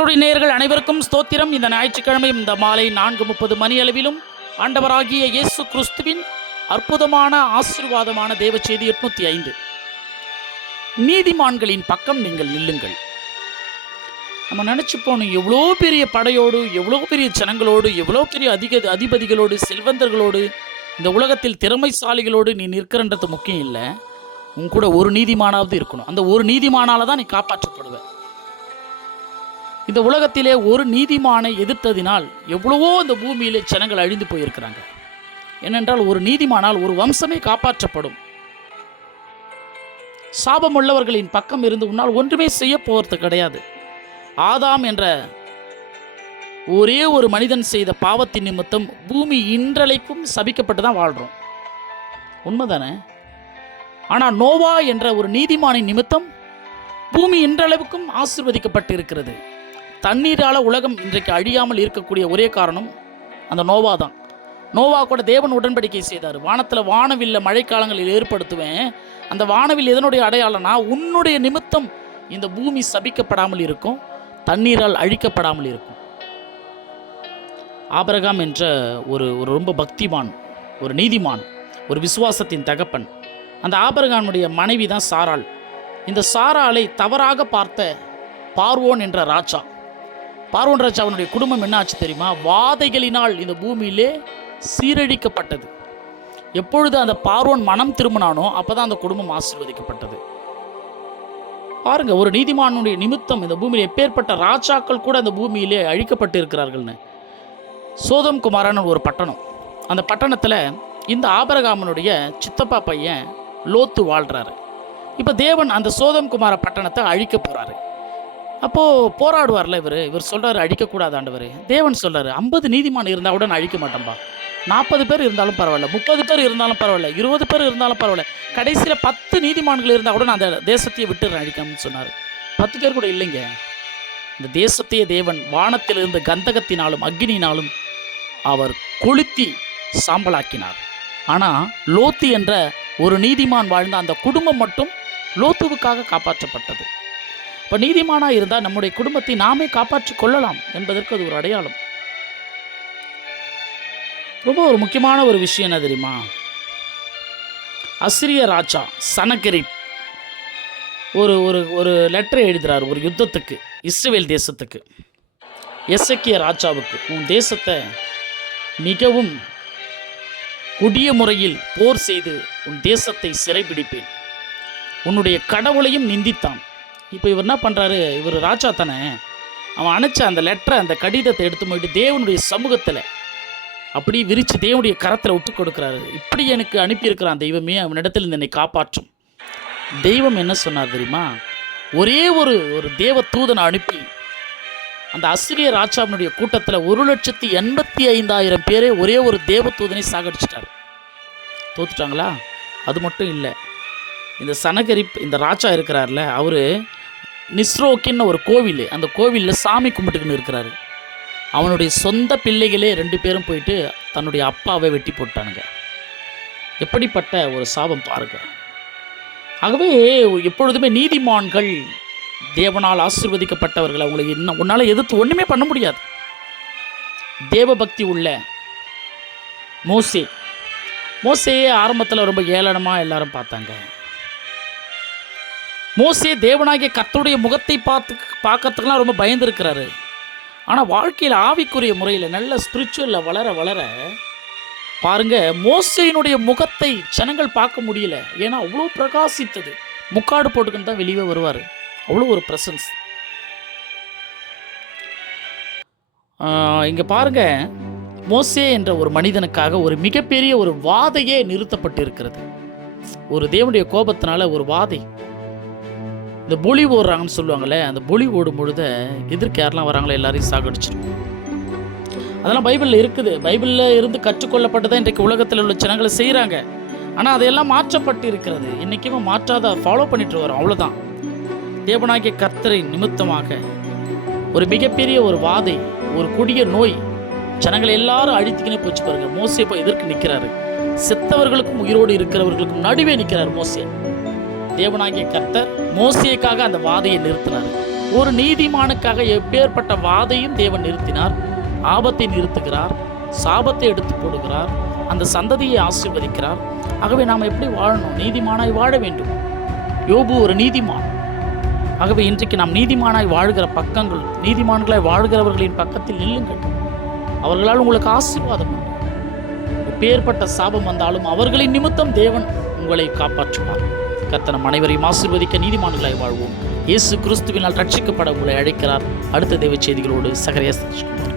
கர்த்தருடைய நேயர்கள் அனைவருக்கும் ஸ்தோத்திரம். இந்த ஞாயிற்றுக்கிழமை இந்த மாலை 4:30 மணி அளவிலும் ஆண்டவராகிய இயேசு கிறிஸ்துவின் அற்புதமான ஆசீர்வாதமான தேவ செய்தி 805. நீதிமான்களின் பக்கம் நீங்கள் நில்லுங்கள். நம்ம நினச்சி போனோம், எவ்வளோ பெரிய படையோடு, எவ்வளோ பெரிய ஜனங்களோடு, எவ்வளோ பெரிய அதிபதிகளோடு, செல்வந்தர்களோடு, இந்த உலகத்தில் திறமைசாலிகளோடு நீ நிற்கிறன்றது முக்கியம் இல்லை. உன் கூட ஒரு நீதிமானாவது இருக்கணும். அந்த ஒரு நீதிமானால தான் நீ காப்பாற்றப்படுவ. இந்த உலகத்திலே ஒரு நீதிமானை எதிர்த்ததினால் எவ்வளவோ இந்த பூமியிலே ஜனங்கள் அழிந்து போயிருக்கிறாங்க. ஏனென்றால் ஒரு நீதிமானால் ஒரு வம்சமே காப்பாற்றப்படும். சாபம் உள்ளவர்களின் பக்கம் இருந்து உன்னால் ஒன்றுமே செய்ய போகிறது கிடையாது. ஆதாம் என்ற ஒரே ஒரு மனிதன் செய்த பாவத்தின் நிமித்தம் பூமி இன்றளைக்கும் சபிக்கப்பட்டு தான் வாழ்கிறோம். உண்மைதானே? ஆனால் நோவா என்ற ஒரு நீதிமானின் நிமித்தம் பூமி இன்றளவுக்கும் ஆசீர்வதிக்கப்பட்டு இருக்கிறது. தண்ணீரால் உலகம் இன்றைக்கு அழியாமல் இருக்கக்கூடிய ஒரே காரணம் அந்த நோவா தான். நோவா கூட தேவன் உடன்படிக்கை செய்தார். வானத்தில் வானவில்ல மழைக்காலங்களில் ஏற்படுத்துவேன். அந்த வானவில் எதனுடைய அடையாளம்னா, உன்னுடைய நிமித்தம் இந்த பூமி சபிக்கப்படாமல் இருக்கும், தண்ணீரால் அழிக்கப்படாமல் இருக்கும். ஆபிரகாம் என்ற ஒரு ரொம்ப பக்திமான், ஒரு நீதிமான், ஒரு விசுவாசத்தின் தகப்பன். அந்த ஆபிரகாமுடைய மனைவி தான் சாராள். இந்த சாராளை தவறாக பார்த்த பார்வோன் என்ற ராஜா, பார்வோன் ராஜா அவனுடைய குடும்பம் என்ன ஆச்சு தெரியுமா? வாதைகளினால் இந்த பூமியிலே சீரழிக்கப்பட்டது. எப்பொழுது அந்த பார்வோன் மனம் திரும்பினானோ அப்போதான் அந்த குடும்பம் ஆசீர்வதிக்கப்பட்டது. பாருங்க, ஒரு நீதிமானுடைய நிமித்தம் இந்த பூமியில் எப்பேற்பட்ட ராஜாக்கள் கூட அந்த பூமியிலே அழிக்கப்பட்டு இருக்கிறார்கள்னு. சோதம் குமாரன் ஒரு பட்டணம். அந்த பட்டணத்தில் இந்த ஆபிரகாமனுடைய சித்தப்பா பையன் லோத்து வாழ்கிறாரு. இப்போ தேவன் அந்த சோதம் குமார பட்டணத்தை அழிக்க போகிறாரு. அப்போது போராடுவார்ல இவர் சொல்கிறாரு, அழிக்கக்கூடாது ஆண்டவர். தேவன் சொல்கிறாரு, 50 நீதிமான் இருந்தால் கூட நான் அழிக்க மாட்டேன்பா. 40 பேர் இருந்தாலும் பரவாயில்ல, 30 பேர் இருந்தாலும் பரவாயில்ல, 20 பேர் இருந்தாலும் பரவாயில்ல, கடைசியில் 10 நீதிமான்கள் இருந்தால் கூட நான் அந்த தேசத்தையே விட்டுறேன் அழிக்காமன்னு சொன்னார். 10 பேர் கூட இல்லைங்க. இந்த தேசத்தையே தேவன் வானத்தில் இருந்த கந்தகத்தினாலும் அக்னியினாலும் அவர் கொளுத்தி சாம்பலாக்கினார். ஆனால் லோத்து என்ற ஒரு நீதிமான் வாழ்ந்த அந்த குடும்பம் மட்டும் லோத்துவுக்காக காப்பாற்றப்பட்டது. இப்போ நீதிமானாக இருந்தால் நம்முடைய குடும்பத்தை நாமே காப்பாற்றி கொள்ளலாம் என்பதற்கு அது ஒரு அடையாளம். ரொம்ப ஒரு முக்கியமான ஒரு விஷயம் என்ன தெரியுமா? அசிரிய ராஜா சனகெரிப் ஒரு ஒரு ஒரு லெட்டரை எழுதுகிறார் ஒரு யுத்தத்துக்கு, இஸ்ரவேல் தேசத்துக்கு. எசேக்கியா ராஜாவுக்கு, உன் தேசத்தை மிகவும் கொடிய முறையில் போர் செய்து உன் தேசத்தை சிறைபிடிப்பேன், உன்னுடைய கடவுளையும் நிந்தித்தான். இப்போ இவர் என்ன பண்ணுறாரு? இவர் ராஜா தானே, அவன் அனுச்ச அந்த லெட்டரை, அந்த கடிதத்தை எடுத்து போயிட்டு தேவனுடைய சமூகத்தில் அப்படி விரித்து தேவனுடைய கரத்தில் ஒப்பு கொடுக்குறாரு. இப்படி எனக்கு அனுப்பியிருக்கிறான் தெய்வமே, அவனிடத்தில் என்னை காப்பாற்றும். தெய்வம் என்ன சொன்னார் தெரியுமா? ஒரே ஒரு தேவ தூதனை அனுப்பி அந்த அசிரிய ராஜாவினுடைய கூட்டத்தில் 1,85,000 பேரே ஒரே ஒரு தேவ தூதனை சாகடிச்சிட்டார். தோத்துட்டாங்களா? அது மட்டும் இல்லை, இந்த சனகரிப் இந்த ராஜா இருக்கிறார்ல, அவர் நிஸ்ரோக்கின்னு ஒரு கோவில், அந்த கோவிலில் சாமி கும்பிட்டுக்குன்னு இருக்கிறாரு. அவனுடைய சொந்த பிள்ளைகளே 2 பேரும் போயிட்டு தன்னுடைய அப்பாவை வெட்டி போட்டானுங்க. எப்படிப்பட்ட ஒரு சாபம் பாருங்க. ஆகவே எப்பொழுதுமே நீதிமான்கள், தேவனால் ஆசீர்வதிக்கப்பட்டவர்கள், அவங்களுக்கு இன்னும் உன்னால் எதிர்த்து ஒன்றுமே பண்ண முடியாது. தேவபக்தி உள்ள மோசேயே ஆரம்பத்தில் ரொம்ப ஏளனமாக எல்லாரும் பார்த்தாங்க. மோசே தேவனாகிய கர்த்தருடைய முகத்தை பார்க்கறதுக்கெல்லாம் ரொம்ப பயந்துருக்கிறாரு. ஆனால் வாழ்க்கையில் ஆவிக்குரிய முறையில் நல்ல ஸ்பிரிச்சுவலில் வளர வளர பாருங்க, மோசேயினுடைய முகத்தை ஜனங்கள் பார்க்க முடியல. ஏன்னா அவ்வளோ பிரகாசித்தது. முக்காடு போட்டுக்கின்னு தான் வெளியே வருவார். அவ்வளோ ஒரு ப்ரெசன்ஸ். இங்கே பாருங்க, மோசே என்ற ஒரு மனிதனுக்காக ஒரு மிகப்பெரிய ஒரு வாதையே நிறுத்தப்பட்டு இருக்கிறது. ஒரு தேவனுடைய கோபத்தினால ஒரு வாதை. இந்த பொலி ஓடுறாங்கன்னு சொல்லுவாங்களே, அந்த பொலி ஓடும் பொழுது எதிர்க்கு யாரெல்லாம் வராங்களோ எல்லாரையும் சாகடிச்சிடும். அதெல்லாம் பைபிளில் இருக்குது. பைபிளில் இருந்து கற்றுக்கொள்ளப்பட்டதான் இன்றைக்கு உலகத்தில் உள்ள ஜனங்களை செய்கிறாங்க. ஆனால் அதையெல்லாம் மாற்றப்பட்டு இருக்கிறது. இன்றைக்குமே மாற்றாத ஃபாலோ பண்ணிட்டு வரோம், அவ்வளோதான். தேவனாகிய கர்த்தரின் நிமித்தமாக ஒரு மிகப்பெரிய ஒரு வாதை, ஒரு கொடிய நோய் ஜனங்களை எல்லாரும் அழித்துக்கினே போச்சு பாருங்க. மோசே போய் எதிர்க்கு நிற்கிறாரு. செத்தவர்களுக்கும் உயிரோடு இருக்கிறவர்களுக்கும் நடுவே நிற்கிறார் மோசே. தேவனாகிய கர்த்தர் மோசேக்காக அந்த வாதையை நிறுத்தினார். ஒரு நீதிமானுக்காக எப்பேற்பட்ட வாதையும் தேவன் நிறுத்தினார். ஆபத்தை நிறுத்துகிறார், சாபத்தை எடுத்து போடுகிறார், அந்த சந்ததியை ஆசீர்வதிக்கிறார். ஆகவே நாம் எப்படி வாழணும்? நீதிமானாய் வாழ வேண்டும். யோபு ஒரு நீதிமான். ஆகவே இன்றைக்கு நாம் நீதிமானாய் வாழ்கிற பக்கங்கள், நீதிமான்களாய் வாழ்கிறவர்களின் பக்கத்தில் நில்லுங்கள். அவர்களால் உங்களுக்கு ஆசீர்வாதம் உண்டு. எப்பேற்பட்ட சாபம் வந்தாலும் அவர்களின் நிமித்தம் தேவன் உங்களை காப்பாற்றுவார். கர்த்தர் நம் அனைவரையும் ஆசீர்வதிக்க நீதிமான்களாய் வாழ்வோம். இயேசு கிறிஸ்துவினால் ரட்சிக்கப்பட உங்களை அழைக்கிறார். அடுத்த தேவ செய்திகளோடு சகரியா சதீஷ்குமார்.